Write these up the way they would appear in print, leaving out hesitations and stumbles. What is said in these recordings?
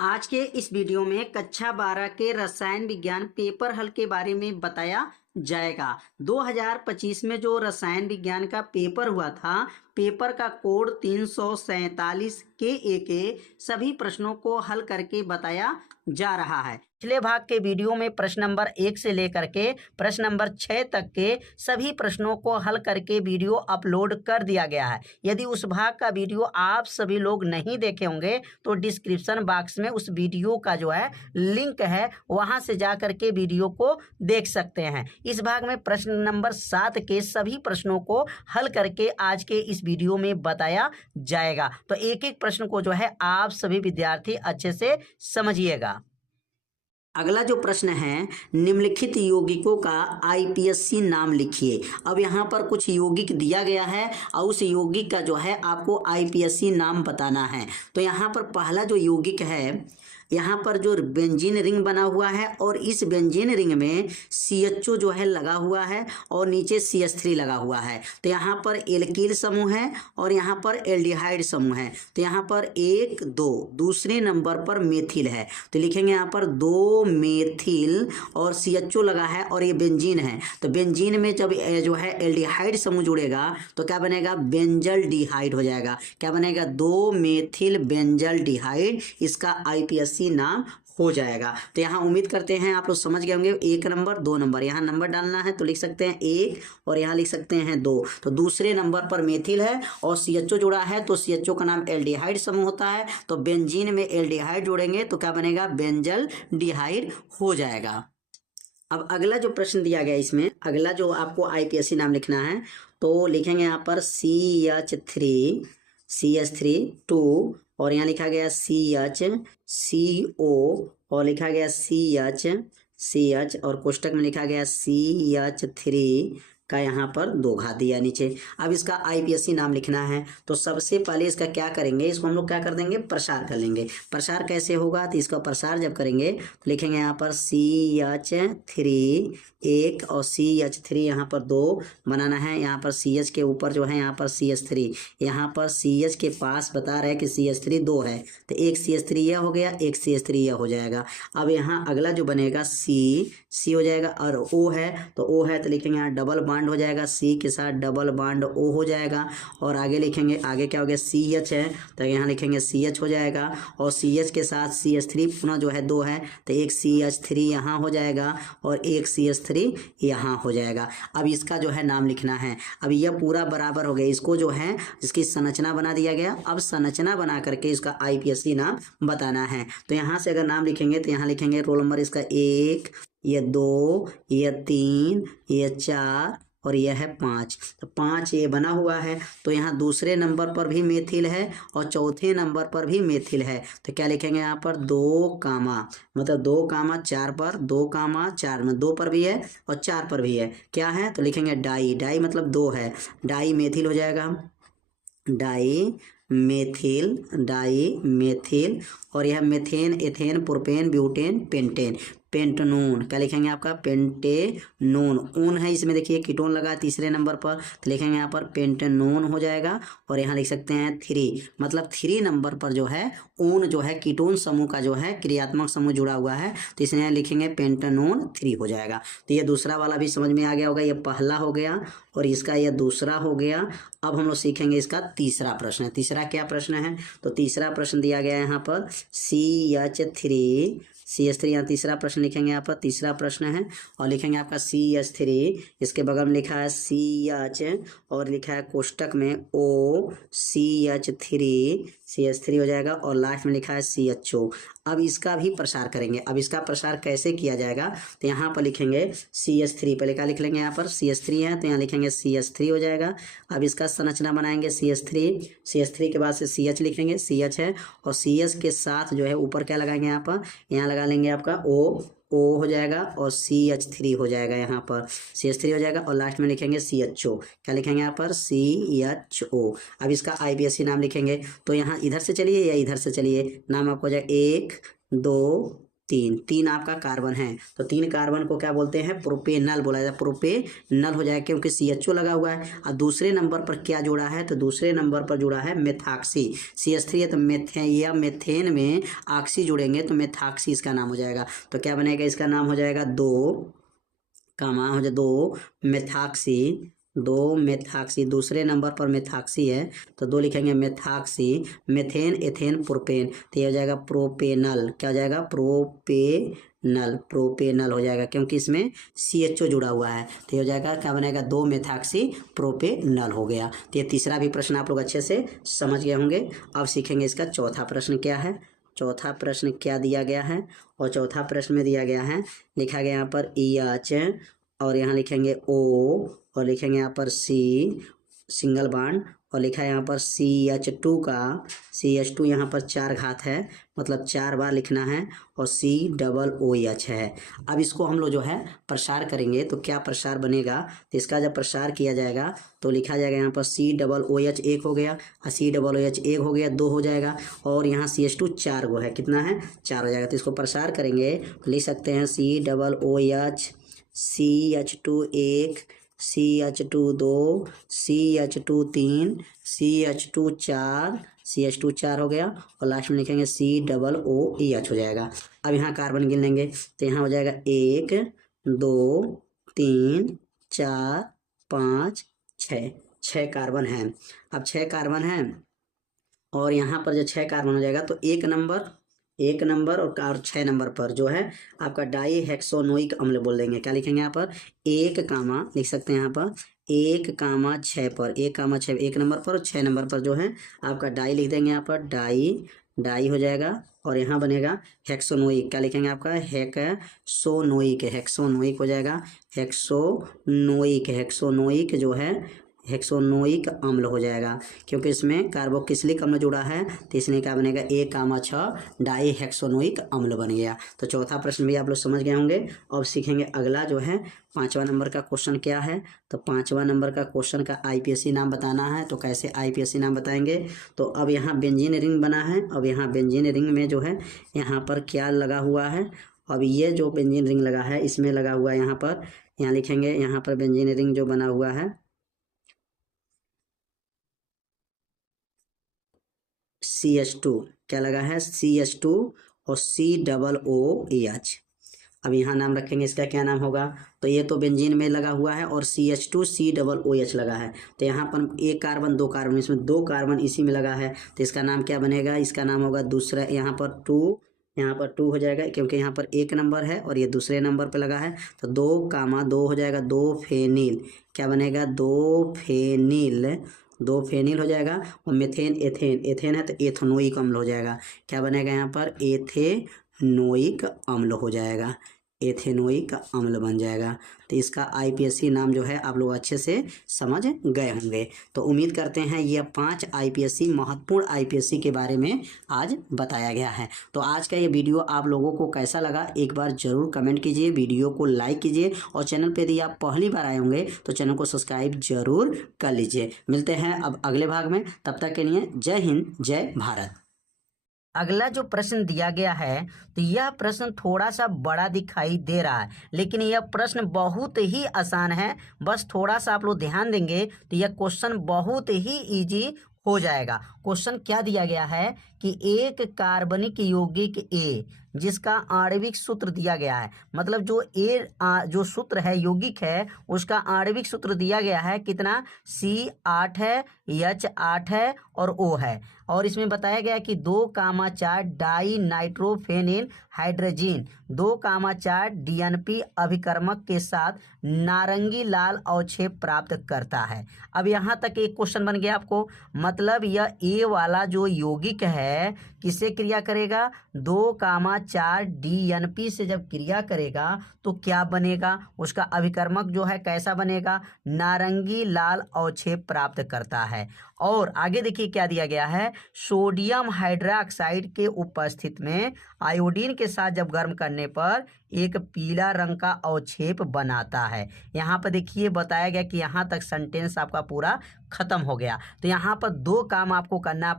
आज के इस वीडियो में कक्षा 12 के रसायन विज्ञान पेपर हल के बारे में बताया जाएगा। 2025 में जो रसायन विज्ञान का पेपर हुआ था, पेपर का कोड 347 के सभी प्रश्नों को हल करके बताया जा रहा है। पिछले भाग के वीडियो में प्रश्न नंबर 1 से लेकर के प्रश्न नंबर 6 तक के सभी प्रश्नों को हल करके वीडियो अपलोड कर दिया गया है। यदि उस भाग का वीडियो आप सभी लोग नहीं देखे होंगे तो डिस्क्रिप्शन बॉक्स में उस वीडियो का जो है लिंक है, वहां से जा करके वीडियो को देख सकते हैं। इस भाग में प्रश्न नंबर 7 के सभी प्रश्नों को हल करके आज के इस वीडियो में बताया जाएगा। तो एक एक प्रश्न को जो है आप सभी विद्यार्थी अच्छे से समझिएगा। अगला जो प्रश्न है, निम्नलिखित यौगिकों का आईपीएससी नाम लिखिए। अब यहाँ पर कुछ यौगिक दिया गया है और उस यौगिक का जो है आपको आईपीएससी नाम बताना है। तो यहाँ पर पहला जो यौगिक है, यहाँ पर जो बेंजीन रिंग बना हुआ है और इस बेंजीन रिंग में CHO जो है लगा हुआ है और नीचे CH3 लगा हुआ है। तो यहाँ पर एल्किल समूह है और यहाँ पर एल्डिहाइड समूह है। तो यहाँ पर 1 2 दूसरे नंबर पर मेथिल है, तो लिखेंगे यहाँ पर 2 मेथिल और CHO लगा है और ये बेंजीन है। तो बेंजीन में जब जो है एल्डिहाइड समूह जुड़ेगा तो क्या बनेगा, बेंजल डिहाइड हो जाएगा। क्या बनेगा, 2 मेथिल बेंजल डिहाइड, इसका आईपीएससी नाम हो जाएगा। तो यहाँ उम्मीद करते हैं आप लोग समझ गए होंगे। 1 नंबर 2 नंबर, यहाँ नंबर डालना है तो लिख सकते हैं 1 और यहाँ लिख सकते हैं 2। तो दूसरे नंबर पर मेथिल है और CHO जुड़ा है तो CHO का नाम एल्डिहाइड समूह होता है। तो बेंजीन में एल्डिहाइड जोड़ेंगे तो क्या बनेगा, बेंजल डिहाइड हो जाएगा। अब अगला जो प्रश्न दिया गया, इसमें अगला जो आपको आईपीएससी नाम लिखना है तो लिखेंगे यहाँ पर CH3 2 और यहाँ लिखा गया CHCO और लिखा गया CH और कोष्टक में लिखा गया CH3 का यहाँ पर 2 घात दिया नीचे। अब इसका आईपीएससी नाम लिखना है तो सबसे पहले इसका क्या करेंगे, इसको हम लोग क्या कर देंगे, प्रसार कर लेंगे। प्रसार कैसे होगा, तो इसका प्रसार जब करेंगे तो लिखेंगे यहाँ पर CH3 1 और CH3 यहाँ पर 2 बनाना है। यहाँ पर CH के ऊपर जो है यहाँ पर CH3, यहाँ पर CH के पास बता रहे हैं कि CH3 2 है तो एक CH3 यह हो गया, एक CH3 यह हो जाएगा। अब यहाँ अगला जो बनेगा C हो जाएगा और O है तो O है तो लिखेंगे यहाँ डबल बांड हो जाएगा, C के साथ डबल बांड O हो जाएगा। और आगे लिखेंगे, आगे क्या हो गया, CH है तो यहाँ लिखेंगे CH हो जाएगा और CH के साथ CH3 पुनः जो है 2 है तो एक CH3 यहाँ हो जाएगा और एक CH3 यहाँ हो जाएगा। अब इसका जो है नाम लिखना है। अब यह पूरा बराबर हो गया, इसको जो है इसकी संरचना बना दिया गया। अब संरचना बना करके इसका आईपीएससी नाम बताना है। तो यहाँ से अगर नाम लिखेंगे तो यहाँ लिखेंगे रोल नंबर इसका 1, यह 2, यह 3, यह 4 और यह है 5। तो 5 ये बना हुआ है। तो यहाँ दूसरे नंबर पर भी मेथिल है और चौथे नंबर पर भी मेथिल है। तो क्या लिखेंगे यहाँ पर 2 कामा, मतलब 2 कामा 4 पर, 2 कामा 4 में 2 पर भी है और 4 पर भी है। क्या है, तो लिखेंगे डाई, डाई मतलब 2 है, डाई मेथिल हो जाएगा, डाई मेथिल और यह methane, ethane, propane, butane, pentane, पेंटनून। क्या लिखेंगे आपका, पेंटेनून। ऊन है इसमें, देखिए कीटोन लगा तीसरे नंबर पर तो लिखेंगे यहाँ पर पेंटेनून हो जाएगा। और यहाँ लिख सकते हैं 3, मतलब 3 नंबर पर जो है ऊन जो है कीटोन समूह का जो है क्रियात्मक समूह जुड़ा हुआ है तो इसमें लिखेंगे पेंटेनून 3 हो जाएगा। तो ये दूसरा वाला भी समझ में आ गया होगा, ये पहला हो गया और इसका यह दूसरा हो गया। अब हम लोग सीखेंगे इसका तीसरा प्रश्न। तीसरा क्या प्रश्न है, तो तीसरा प्रश्न दिया गया है यहाँ पर CH3 यहाँ तीसरा प्रश्न लिखेंगे। यहाँ पर तीसरा प्रश्न है और लिखेंगे आपका CH3, इसके बगल में लिखा है CH और लिखा है कोष्टक में O CH3 हो जाएगा और लास्ट में लिखा है CHO। अब इसका भी प्रसार करेंगे। अब इसका प्रसार कैसे किया जाएगा, तो यहाँ पर लिखेंगे CH3, पहले क्या लिख लेंगे, यहाँ पर CH3 है तो यहाँ लिखेंगे CH3 हो जाएगा। अब इसका संरचना बनाएंगे CH3 के बाद से CH लिखेंगे, CH है और CH के साथ जो है ऊपर क्या लगाएंगे, यहाँ पर यहाँ लगा लेंगे आपका O हो जाएगा और CH3 हो जाएगा, यहाँ पर CH3 हो जाएगा और लास्ट में लिखेंगे CHO। क्या लिखेंगे यहाँ पर CHO। अब इसका आईपीएससी नाम लिखेंगे। तो यहाँ इधर से चलिए या इधर से चलिए, नाम आपको हो जाएगा 1 2 तीन, तीन आपका कार्बन है, तो 3 कार्बन को क्या बोलते हैं, प्रोपेनल बोला जाता है, प्रोपेनल हो जाएगा क्योंकि CHO लगा हुआ है। और दूसरे नंबर पर क्या जुड़ा है, तो दूसरे नंबर पर जुड़ा है मेथाक्सी, CH3 है तो मेथेन या मेथेन में ऑक्सी जुड़ेंगे तो मेथाक्सी इसका नाम हो जाएगा। तो क्या बनेगा, इसका नाम हो जाएगा 2 मेथाक्सी, 2 मेथाक्सी, दूसरे नंबर पर मेथाक्सी है तो 2 लिखेंगे मेथाक्सी, मेथेन एथेन प्रोपेन, तो ये हो जाएगा प्रोपेनल, क्या हो जाएगा, प्रोपेनल हो जाएगा क्योंकि इसमें CHO जुड़ा हुआ है, तो ये हो जाएगा क्या बनेगा, 2 मेथाक्सी प्रोपेनल हो गया। तो ये तीसरा भी प्रश्न आप लोग अच्छे से समझ गए होंगे। अब सीखेंगे इसका चौथा प्रश्न क्या है। चौथा प्रश्न क्या दिया गया है, और चौथा प्रश्न में दिया गया है, लिखा गया यहाँ पर EH और यहाँ लिखेंगे O और लिखेंगे यहाँ पर C सिंगल बॉन्ड, और लिखा है यहाँ पर CH2 यहाँ पर 4 घात है, मतलब 4 बार लिखना है, और COOH है। अब इसको हम लोग जो है प्रसार करेंगे तो क्या प्रसार बनेगा, तो इसका जब प्रसार किया जाएगा तो लिखा जाएगा यहाँ पर COOH 1 हो गया, और COOH 1 हो गया 2 हो जाएगा, और यहाँ CH2 4 गो है, कितना है 4 हो जाएगा। तो इसको प्रसार करेंगे तो लिख सकते हैं COOH CH2 1 CH2 2 CH2 3 CH2 4 हो गया, और लास्ट में लिखेंगे COOH हो जाएगा। अब यहाँ कार्बन गिन लेंगे तो यहाँ हो जाएगा 1 2 3 4 5 6, 6 कार्बन है। अब 6 कार्बन है और यहाँ पर जो 6 कार्बन हो जाएगा तो एक नंबर और 6 नंबर पर जो है आपका डाईहेक्सोनोइक अम्ल बोल देंगे। क्या लिखेंगे यहाँ पर, 1 कामा लिख सकते हैं यहाँ पर 1,6 पर 1,6 1 नंबर पर और 6 नंबर पर जो है आपका डाई लिख देंगे यहाँ पर डाई हो जाएगा, और यहाँ बनेगा हेक्सोनोइक, क्या लिखेंगे आपका हेक्सोनोइक हो जाएगा, हेक्सोनोइक जो है हेक्सोनोइक अम्ल हो जाएगा क्योंकि इसमें कार्बोक्सिलिक अम्ल जुड़ा है, तो इसलिए क्या बनेगा 1,6 डाई हेक्सोनोइक अम्ल बन गया। तो चौथा प्रश्न भी आप लोग समझ गए होंगे। अब सीखेंगे अगला जो है 5वां नंबर का क्वेश्चन क्या है। तो 5वां नंबर का क्वेश्चन का IPSC नाम बताना है। तो कैसे IPSC नाम बताएंगे, तो अब यहाँ बेंजीन रिंग बना है, अब यहाँ बेंजीन रिंग में जो है यहाँ पर क्या लगा हुआ है, अब ये जो बेंजीन रिंग लगा है इसमें लगा हुआ है यहाँ पर, यहाँ लिखेंगे यहाँ पर बेंजीन रिंग जो बना हुआ है CH2, क्या लगा है CH2 और COOH। अब यहाँ नाम रखेंगे, इसका क्या नाम होगा, तो ये तो बेंजीन में लगा हुआ है और CH2 COOH लगा है, तो यहाँ पर 1 कार्बन 2 कार्बन, इसमें 2 कार्बन इसी में लगा है, तो इसका नाम क्या बनेगा, इसका नाम होगा दूसरा, यहाँ पर 2 हो जाएगा क्योंकि यहाँ पर 1 नंबर है और ये दूसरे नंबर पे लगा है, तो 2,2 हो जाएगा 2 फेनिल, क्या बनेगा 2 फेनिल हो जाएगा, और मेथेन एथेन है तो एथेनोइक अम्ल हो जाएगा, क्या बनेगा यहाँ पर एथेनोइक अम्ल हो जाएगा, एथेनोइक अम्ल बन जाएगा। तो इसका IPSC नाम जो है आप लोग अच्छे से समझ गए होंगे। तो उम्मीद करते हैं ये 5 IPSC महत्वपूर्ण IPSC के बारे में आज बताया गया है। तो आज का ये वीडियो आप लोगों को कैसा लगा एक बार ज़रूर कमेंट कीजिए, वीडियो को लाइक कीजिए, और चैनल पर यदि आप पहली बार आए होंगे तो चैनल को सब्सक्राइब जरूर कर लीजिए। मिलते हैं अब अगले भाग में, तब तक के लिए जय हिंद जय भारत। अगला जो प्रश्न दिया गया है तो यह प्रश्न थोड़ा सा बड़ा दिखाई दे रहा है, लेकिन यह प्रश्न बहुत ही आसान है। बस थोड़ा सा आप लोग ध्यान देंगे तो यह क्वेश्चन बहुत ही इजी हो जाएगा। क्वेश्चन क्या दिया गया है कि एक कार्बनिक यौगिक A जिसका आणविक सूत्र दिया गया है, मतलब जो सूत्र है यौगिक है उसका आणविक सूत्र दिया गया है कितना, C8 है, H8 है और O है, और इसमें बताया गया कि 2,4 डाई नाइट्रोफेनिल हाइड्रोजीन 2,4 DNP अभिकर्मक के साथ नारंगी लाल अवक्षेप प्राप्त करता है। अब यहाँ तक एक क्वेश्चन बन गया आपको, मतलब यह A वाला जो यौगिक है किससे क्रिया करेगा, 2,4 DNP से जब क्रिया करेगा तो क्या बनेगा, उसका अभिकर्मक जो है कैसा बनेगा, नारंगी लाल अवक्षेप प्राप्त करता है। और आगे देखिए क्या दिया गया है, सोडियम हाइड्रोक्साइड के उपस्थित में आयोडीन के साथ जब गर्म करने पर एक पीला रंग का अवक्षेप बनाता है। यहाँ पर देखिए बताया गया कि यहाँ तक सेंटेंस आपका पूरा खत्म हो गया। तो यहाँ पर दो काम आपको करना है।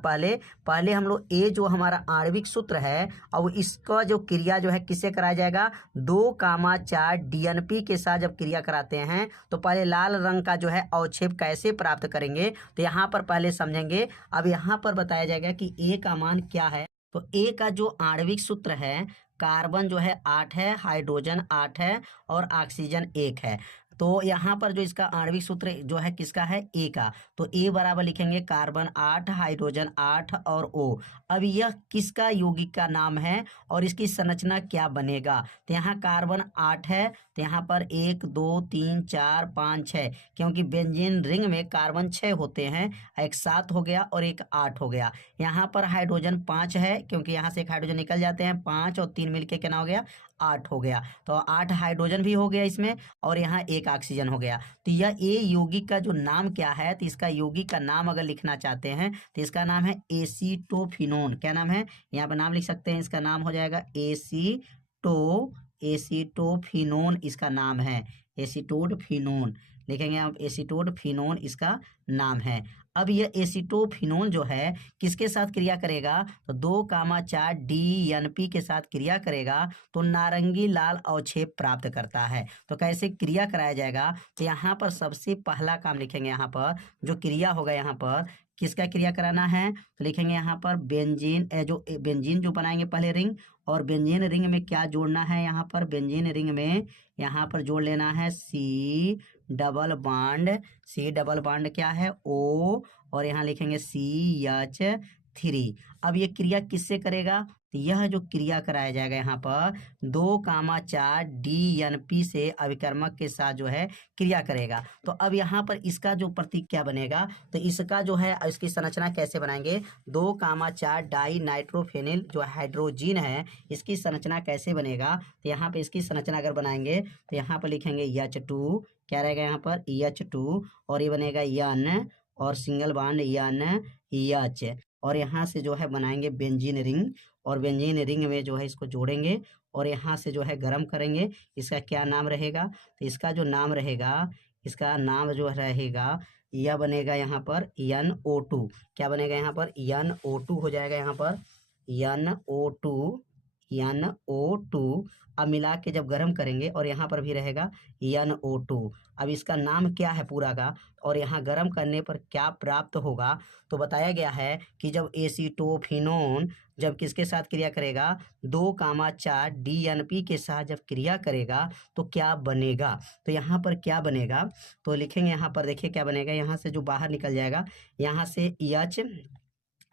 पहले हम लोग ए जो हमारा आणविक सूत्र है और इसका जो क्रिया जो है किससे कराया जाएगा, 2,4 DNP के साथ जब क्रिया कराते हैं तो पहले लाल रंग का जो है अवक्षेप कैसे प्राप्त करेंगे, तो यहाँ पर पहले समझेंगे। अब यहाँ पर बताया जाएगा कि ए का मान क्या है। तो ए का जो आणविक सूत्र है, कार्बन जो है 8 है, हाइड्रोजन 8 है और ऑक्सीजन 1 है। तो यहाँ पर जो इसका आणविक सूत्र जो है किसका है, ए का। तो ए बराबर लिखेंगे कार्बन 8, हाइड्रोजन 8 और O। अब यह किसका यौगिक का नाम है और इसकी संरचना क्या बनेगा। तो यहाँ कार्बन 8 है तो यहाँ पर 1 2 3 4 5 6, क्योंकि बेंजीन रिंग में कार्बन 6 होते हैं, एक 7 हो गया और एक 8 हो गया। यहाँ पर हाइड्रोजन 5 है, क्योंकि यहाँ से एक हाइड्रोजन निकल जाते हैं, 5 और 3 मिलके कितना हो गया, 8 हो गया। तो 8 हाइड्रोजन भी हो गया इसमें और यहाँ एक ऑक्सीजन हो गया। तो यह ए यौगिक का जो नाम क्या है, तो इसका यौगिक का नाम अगर लिखना चाहते हैं तो इसका नाम है एसीटोफिनोन। क्या नाम है, यहाँ पर नाम लिख सकते हैं, इसका नाम हो जाएगा एसीटोफिनोन इसका नाम है, एसीटोफिनोन लिखेंगे आप, एसीटोफिनोन इसका नाम है। अब यह एसीटोफिनोन जो है किसके साथ क्रिया करेगा, तो 2,4 DNP के साथ क्रिया करेगा तो नारंगी लाल अवक्षेप प्राप्त करता है। तो कैसे क्रिया कराया जाएगा, तो यहाँ पर सबसे पहला काम लिखेंगे, यहाँ पर जो क्रिया होगा, यहाँ पर किसका क्रिया कराना है, तो लिखेंगे यहाँ पर बेंजीन जो बनाएंगे पहले रिंग, और बेंजीन रिंग में क्या जोड़ना है, यहाँ पर बेंजीन रिंग में यहाँ पर जोड़ लेना है सी डबल बॉन्ड क्या है, O, और यहाँ लिखेंगे CH3। अब ये क्रिया किससे करेगा, तो यह जो क्रिया कराया जाएगा यहाँ पर 2,4 DNP से अभिकर्मक के साथ जो है क्रिया करेगा। तो अब यहाँ पर इसका जो प्रतीक क्या बनेगा, तो इसका जो है इसकी संरचना कैसे बनाएंगे, 2,4 डाई नाइट्रोफेनिल जो हाइड्रोजीन है इसकी संरचना कैसे बनेगा, तो यहाँ पे इसकी संरचना अगर बनाएंगे तो यहाँ पर लिखेंगे H2, क्या रहेगा यहाँ पर H2, और ये बनेगा N और सिंगल बॉन्ड NH, और यहाँ से जो है बनाएंगे बेंजीन रिंग, और बेंजीन रिंग में जो है इसको जोड़ेंगे और यहाँ से जो है गर्म करेंगे। इसका क्या नाम रहेगा, तो इसका जो नाम रहेगा, इसका नाम जो रहेगा यह बनेगा यहाँ पर NO2। क्या बनेगा यहाँ पर, NO2 हो जाएगा, यहाँ पर NO2। अब मिला के जब गर्म करेंगे और यहाँ पर भी रहेगा NO2। अब इसका नाम क्या है पूरा का, और यहाँ गर्म करने पर क्या प्राप्त होगा, तो बताया गया है कि जब एसीटोफिनोन जब किसके साथ क्रिया करेगा, 2,4 DNP के साथ जब क्रिया करेगा तो क्या बनेगा। तो यहाँ पर क्या बनेगा, तो लिखेंगे यहाँ पर, देखिए क्या बनेगा, यहाँ से जो बाहर निकल जाएगा, यहाँ से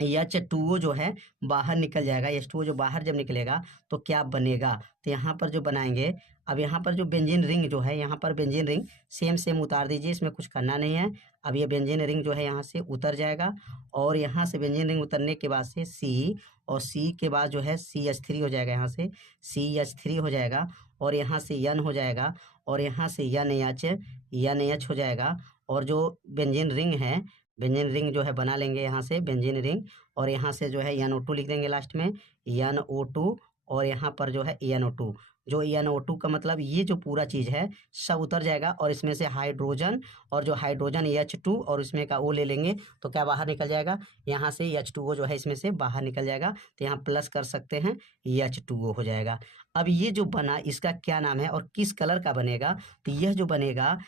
H2O जो है बाहर निकल जाएगा। H2O जो बाहर जब निकलेगा तो क्या बनेगा, तो यहाँ पर जो बनाएंगे, अब यहाँ पर जो बेंजीन रिंग जो है, यहाँ पर बेंजीन रिंग सेम उतार दीजिए, इसमें कुछ करना नहीं है। अब ये बेंजीन रिंग जो है यहाँ से उतर जाएगा, और यहाँ से बेंजीन रिंग उतरने के बाद से C, और C के बाद जो है CH3 हो जाएगा, यहाँ से CH3 हो जाएगा, और यहाँ से N हो जाएगा, और यहाँ से NH हो जाएगा। और जो बेंजीन रिंग है, बेंजीन रिंग जो है बना लेंगे यहाँ से बेंजीन रिंग, और यहाँ से जो है NO2 लिख देंगे लास्ट में, NO2, और यहाँ पर जो है NO2। जो NO2 का मतलब ये जो पूरा चीज़ है सब उतर जाएगा, और इसमें से हाइड्रोजन, और जो हाइड्रोजन H2 और इसमें का O ले लेंगे तो क्या बाहर निकल जाएगा, यहाँ से H2O जो है इसमें से बाहर निकल जाएगा, तो यहाँ प्लस कर सकते हैं, H2O हो जाएगा। अब ये जो बना इसका क्या नाम है और किस कलर का बनेगा, तो यह जो बनेगा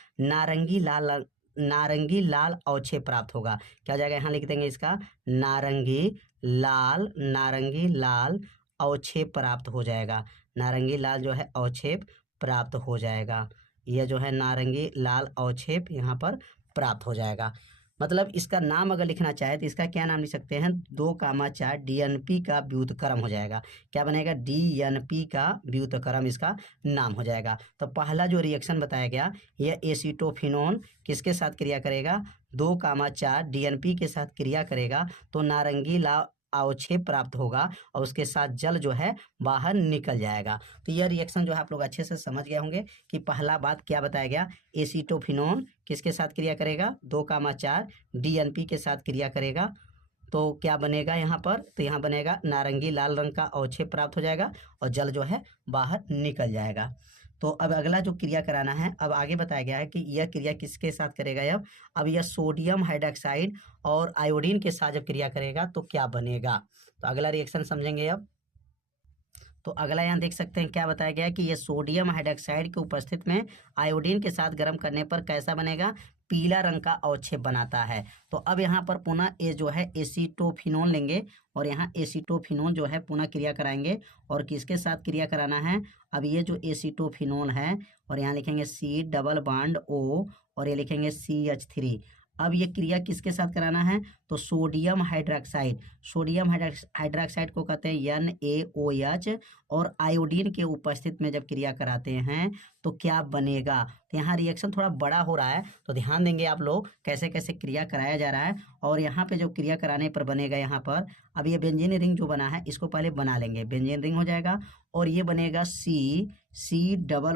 नारंगी लाल अवक्षेप प्राप्त होगा। क्या हो जाएगा, यहाँ लिख देंगे इसका नारंगी लाल अवक्षेप प्राप्त हो जाएगा, नारंगी लाल जो है अवक्षेप प्राप्त हो जाएगा। यह जो है नारंगी लाल अवक्षेप यहाँ पर प्राप्त हो जाएगा। मतलब इसका नाम अगर लिखना चाहे तो इसका क्या नाम लिख सकते हैं, 2,4 DNP का व्युत्क्रम हो जाएगा। क्या बनेगा, DNP का व्युत्क्रम इसका नाम हो जाएगा। तो पहला जो रिएक्शन बताया गया, यह एसीटोफिनोन किसके साथ क्रिया करेगा, 2,4 DNP के साथ क्रिया करेगा तो नारंगी अवक्षेप प्राप्त होगा और उसके साथ जल जो है बाहर निकल जाएगा। तो यह रिएक्शन जो है आप लोग अच्छे से समझ गए होंगे कि पहला बात क्या बताया गया, एसीटोफिनोन किसके साथ क्रिया करेगा, 2,4 DNP के साथ क्रिया करेगा। तो क्या बनेगा यहाँ पर, तो यहाँ बनेगा नारंगी लाल रंग का अवक्षेप प्राप्त हो जाएगा और जल जो है बाहर निकल जाएगा। तो अब अगला जो क्रिया कराना है, अब आगे बताया गया है कि यह क्रिया किसके साथ करेगा। अब यह सोडियम हाइड्रोक्साइड और आयोडीन के साथ जब क्रिया करेगा तो क्या बनेगा। तो अगला रिएक्शन समझेंगे अब। तो अगला यहाँ देख सकते हैं क्या बताया गया है कि ये सोडियम हाइड्रोक्साइड के उपस्थित में आयोडीन के साथ गर्म करने पर कैसा बनेगा, पीला रंग का अवक्षेप बनाता है। तो अब यहाँ पर पुनः ये जो है एसीटोफिनोन लेंगे और यहाँ एसीटोफिनोन जो है पुनः क्रिया कराएंगे और किसके साथ क्रिया कराना है। अब ये जो एसीटोफिनोन है और यहाँ लिखेंगे C डबल बॉन्ड O और ये लिखेंगे CH3। अब ये क्रिया किसके साथ कराना है, तो सोडियम हाइड्रोक्साइड को कहते हैं NaOH और आयोडीन के उपस्थित में जब क्रिया कराते हैं तो क्या बनेगा। तो यहाँ रिएक्शन थोड़ा बड़ा हो रहा है तो ध्यान देंगे आप लोग कैसे कैसे क्रिया कराया जा रहा है। और यहाँ पे जो क्रिया कराने पर बनेगा यहाँ पर, अब ये बेंजीन रिंग जो बना है इसको पहले बना लेंगे, बेंजीन रिंग हो जाएगा और ये बनेगा C डबल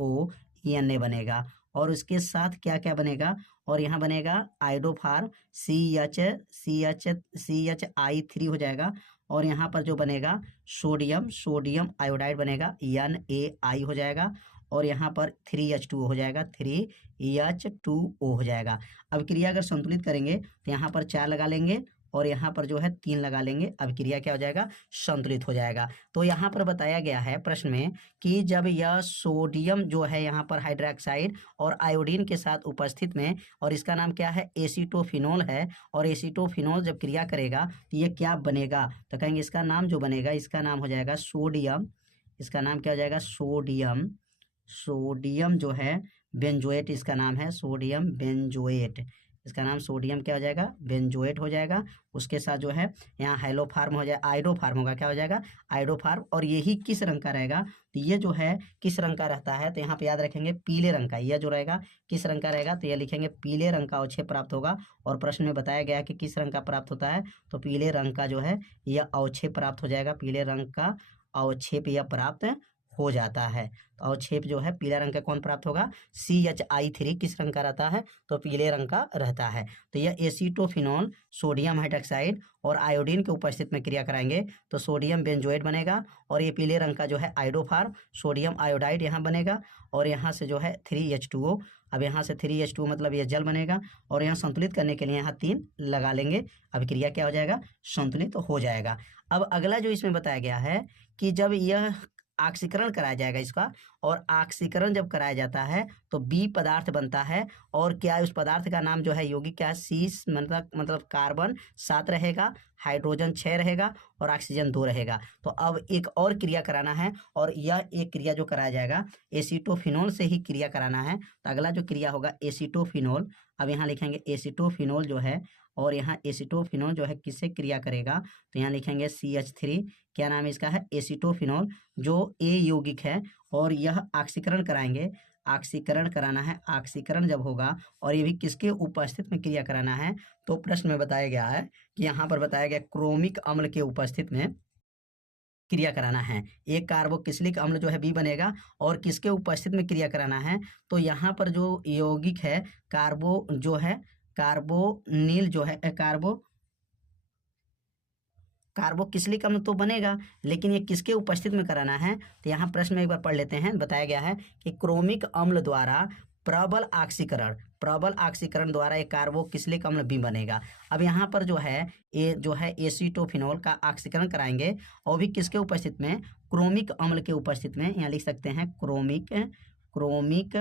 O Na बनेगा और उसके साथ क्या क्या बनेगा, और यहाँ बनेगा आयोडोफार CHI3 हो जाएगा और यहाँ पर जो बनेगा सोडियम आयोडाइड बनेगा NaI हो जाएगा और यहाँ पर 3H2O हो जाएगा, 3H2O हो जाएगा। अब क्रिया अगर संतुलित करेंगे तो यहाँ पर 4 लगा लेंगे और यहाँ पर जो है 3 लगा लेंगे। अब क्रिया क्या हो जाएगा, संतुलित हो जाएगा। तो यहाँ पर बताया गया है प्रश्न में कि जब यह सोडियम जो है यहाँ पर हाइड्रोक्साइड और आयोडीन के साथ उपस्थित में, और इसका नाम क्या है, एसीटोफिनोल है, और एसीटोफिनोल जब क्रिया करेगा तो ये क्या बनेगा, तो कहेंगे इसका नाम जो बनेगा इसका नाम हो जाएगा सोडियम। इसका नाम क्या हो जाएगा, सोडियम जो है बेंजोएट, इसका नाम है सोडियम बेंजोएट। इसका नाम सोडियम क्या हो जाएगा, बेंजोएट हो जाएगा। उसके साथ जो है यहाँ हाइलोफार्म हो जाए, आइडोफार्म होगा, क्या हो जाएगा, आइडोफार्म। और यही किस रंग का रहेगा, तो ये जो है किस रंग का रहता है, तो यहाँ पे याद रखेंगे पीले रंग का। यह जो रहेगा किस रंग का रहेगा, तो यह लिखेंगे पीले रंग का अवक्षेप प्राप्त होगा। और प्रश्न में बताया गया कि किस रंग का प्राप्त होता है, तो पीले रंग का जो है यह अवक्षेप प्राप्त हो जाएगा, पीले रंग का अवक्षेप यह प्राप्त हो जाता है। तो अवक्षेप जो है पीला रंग का कौन प्राप्त होगा, CHI3 किस रंग का रहता है, तो पीले रंग का रहता है। तो यह एसीटोफिनोल सोडियम हाइड्रोक्साइड और आयोडीन के उपस्थित में क्रिया कराएंगे तो सोडियम बेंजोएट बनेगा और ये पीले रंग का जो है आइडोफार सोडियम आयोडाइड यहाँ बनेगा और यहाँ से जो है 3H2O। अब यहाँ से 3H2O मतलब ये जल बनेगा और यहाँ संतुलित करने के लिए यहाँ 3 लगा लेंगे। अब क्रिया क्या हो जाएगा, संतुलित हो जाएगा। अब अगला जो इसमें बताया गया है कि जब यह ऑक्सीकरण कराया जाएगा इसका, और ऑक्सीकरण जब कराया जाता है तो B पदार्थ बनता है। और क्या है, उस पदार्थ का नाम जो है यौगिक क्या है, C मतलब कार्बन 7 रहेगा, हाइड्रोजन 6 रहेगा और ऑक्सीजन 2 रहेगा। तो अब एक और क्रिया कराना है और यह एक क्रिया जो कराया जाएगा एसीटोफिनोल से ही क्रिया कराना है। तो अगला जो क्रिया होगा एसीटोफिनोल। अब यहाँ लिखेंगे एसीटोफिनोल जो है, और यहाँ एसीटोफिनोल जो है किससे क्रिया करेगा, तो यहाँ लिखेंगे CH3। क्या नाम है इसका है, एसीटोफिनोल, जो A यौगिक है और यह ऑक्सीकरण कराएंगे। ऑक्सीकरण कराना है, ऑक्सीकरण जब होगा और ये भी किसके उपस्थित में क्रिया कराना है, तो प्रश्न में बताया गया है कि यहाँ पर बताया गया क्रोमिक अम्ल के उपस्थित में क्रिया कराना है। एक कार्बोक्सिलिक अम्ल जो है B बनेगा और किसके उपस्थित में क्रिया कराना है, तो यहाँ पर जो यौगिक है कार्बो जो है कार्बोनिल जो है कार्बोक्सिलिक अम्ल तो बनेगा, लेकिन ये किसके उपस्थित में कराना है, तो यहाँ प्रश्न में एक बार पढ़ लेते हैं। बताया गया है कि क्रोमिक अम्ल द्वारा प्रबल ऑक्सीकरण द्वारा एक कार्बोक्सिलिक अम्ल भी बनेगा। अब यहाँ पर जो है एसीटोफिनोल का ऑक्सीकरण कराएंगे और भी किसके उपस्थित में, क्रोमिक अम्ल के उपस्थित में। यहाँ लिख सकते हैं क्रोमिक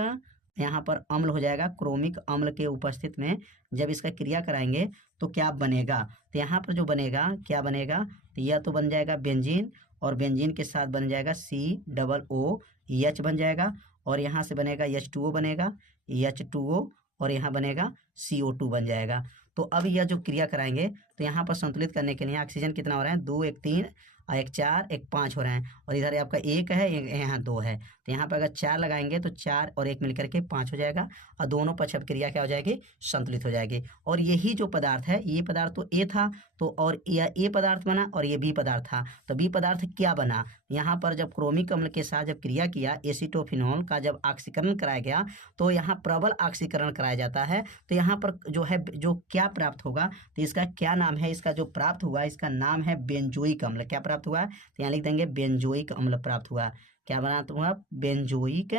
यहाँ पर अम्ल हो जाएगा, क्रोमिक अम्ल के उपस्थित में जब इसका क्रिया कराएंगे तो क्या बनेगा, तो यहाँ पर जो बनेगा क्या बनेगा, तो यह तो बन जाएगा बेंजीन, और बेंजीन के साथ बन जाएगा COOH बन जाएगा, और यहाँ से बनेगा H2O बनेगा, H2O, और यहाँ बनेगा CO2 बन जाएगा। तो अब यह जो क्रिया कराएंगे तो यहाँ पर संतुलित करने के लिए ऑक्सीजन कितना हो रहा है, 2 1 3, और एक 4 एक 5 हो रहे हैं, और इधर आपका 1 है, यहाँ 2 है। तो यहाँ पर अगर 4 लगाएंगे तो 4 और 1 मिलकर के 5 हो जाएगा, और दोनों पक्ष क्रिया क्या हो जाएगी, संतुलित हो जाएगी। और यही जो पदार्थ है, ये पदार्थ तो ए था, तो और ए पदार्थ बना और ये बी पदार्थ था, तो बी पदार्थ क्या बना, यहाँ पर जब क्रोमिक अम्ल के साथ जब क्रिया किया, एसीटोफिनोल का जब ऑक्सीकरण कराया गया, तो यहाँ प्रबल ऑक्सीकरण कराया जाता है। तो यहाँ पर जो है जो क्या प्राप्त होगा, तो इसका क्या नाम है, इसका जो प्राप्त हुआ इसका नाम है बेंजोइक अम्ल। क्या प्राप्त हुआ, तो यहाँ लिख देंगे बेंजोइक अम्ल प्राप्त हुआ। क्या बना हुआ, बेंजोइक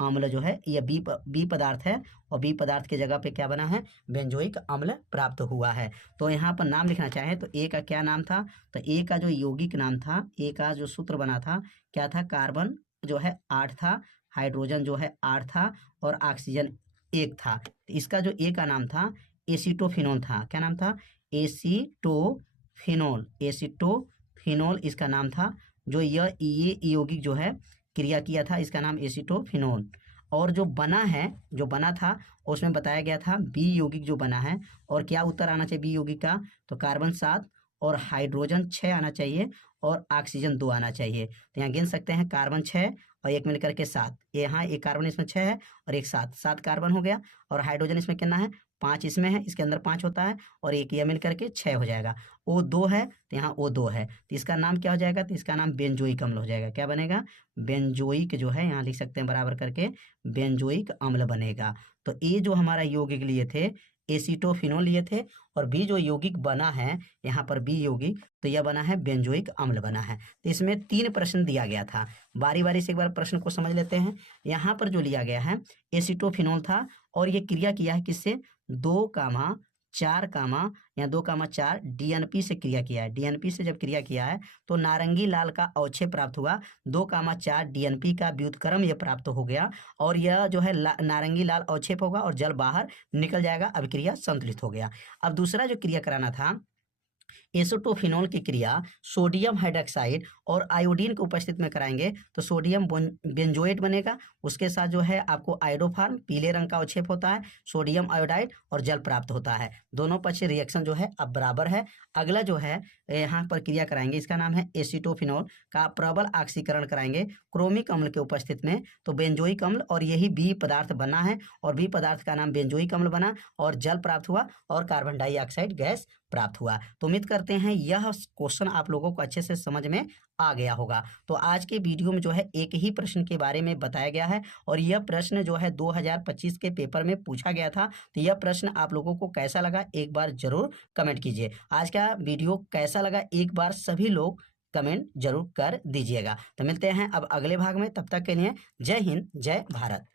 अम्ल जो है ये बी पदार्थ है, और बी पदार्थ की जगह पे क्या बना है, बेंजोइक अम्ल प्राप्त हुआ है। तो यहाँ पर नाम लिखना चाहे तो ए का क्या नाम था, तो ए का जो यौगिक नाम था, ए का जो सूत्र बना था क्या था, कार्बन जो है 8 था, हाइड्रोजन जो है 8 था, और ऑक्सीजन 1 था। इसका जो ए का नाम था एसीटोफिनोल था। क्या नाम था, एसीटोफिनोल, एसीटोफिनोल इसका नाम था। जो ये यौगिक जो है क्रिया किया था, इसका नाम एसीटोफिनोल। और जो बना है, जो बना था उसमें बताया गया था बी यौगिक जो बना है, और क्या उत्तर आना चाहिए बी यौगिक का, तो कार्बन 7 और हाइड्रोजन 6 आना चाहिए, और ऑक्सीजन 2 आना चाहिए। तो यहाँ गिन सकते हैं, कार्बन 6 और 1 मिलकर के 7, यहाँ एक कार्बन इसमें 6 है और एक 7 कार्बन हो गया, और हाइड्रोजन इसमें कितना है, 5 इसमें है, इसके अंदर 5 होता है, और एक यह मिलकर के 6 हो जाएगा। O2 है तो यहाँ O2 है, तो इसका नाम क्या हो जाएगा, तो इसका नाम बेंजोइक अम्ल हो जाएगा। क्या बनेगा, बेंजोइक जो है यहाँ लिख सकते हैं बराबर करके, बेंजोइक अम्ल बनेगा। तो ये जो हमारा यौगिक लिए थे एसीटोफिनोल लिए थे, और बी जो यौगिक बना है यहाँ पर बी यौगिक, तो यह बना है बेंजोइक अम्ल बना है। तो इसमें 3 प्रश्न दिया गया था, बारी बारी से एक बार प्रश्न को समझ लेते हैं। यहाँ पर जो लिया गया है एसीटोफिनोल था, और ये क्रिया किया है किससे, 2,4, या 2,4 डीएनपी से क्रिया किया है। डीएनपी से जब क्रिया किया है तो नारंगी लाल का अवक्षेप प्राप्त हुआ, 2,4 डीएनपी का व्युत्क्रम यह प्राप्त हो गया, और यह जो है नारंगी लाल अवक्षेप होगा और जल बाहर निकल जाएगा, अभिक्रिया संतुलित हो गया। अब दूसरा जो क्रिया कराना था एसीटोफिनोल की क्रिया सोडियम हाइड्रोक्साइड और आयोडीन के उपस्थित में कराएंगे, तो सोडियम बेंजोएट बनेगा, उसके साथ जो है आपको आयोडोफार्म पीले रंग का अवक्षेप होता है, सोडियम आयोडाइड और जल प्राप्त होता है। दोनों पक्ष रिएक्शन जो है अब बराबर है। अगला जो है यहाँ पर क्रिया कराएंगे, इसका नाम है एसीटोफिनोल का प्रबल ऑक्सीकरण कराएंगे क्रोमिक अम्ल के उपस्थित में, तो बेंजोइक अम्ल, और यही बी पदार्थ बना है, और बी पदार्थ का नाम बेंजोइक अम्ल बना, और जल प्राप्त हुआ और कार्बन डाइऑक्साइड गैस प्राप्त हुआ। तो उम्मीद करते हैं यह क्वेश्चन आप लोगों को अच्छे से समझ में आ गया होगा। तो आज के वीडियो में जो है एक ही प्रश्न के बारे में बताया गया है, और यह प्रश्न जो है 2025 के पेपर में पूछा गया था। तो यह प्रश्न आप लोगों को कैसा लगा एक बार जरूर कमेंट कीजिए। आज का वीडियो कैसा लगा एक बार सभी लोग कमेंट जरूर कर दीजिएगा। तो मिलते हैं अब अगले भाग में, तब तक के लिए जय हिंद जय भारत।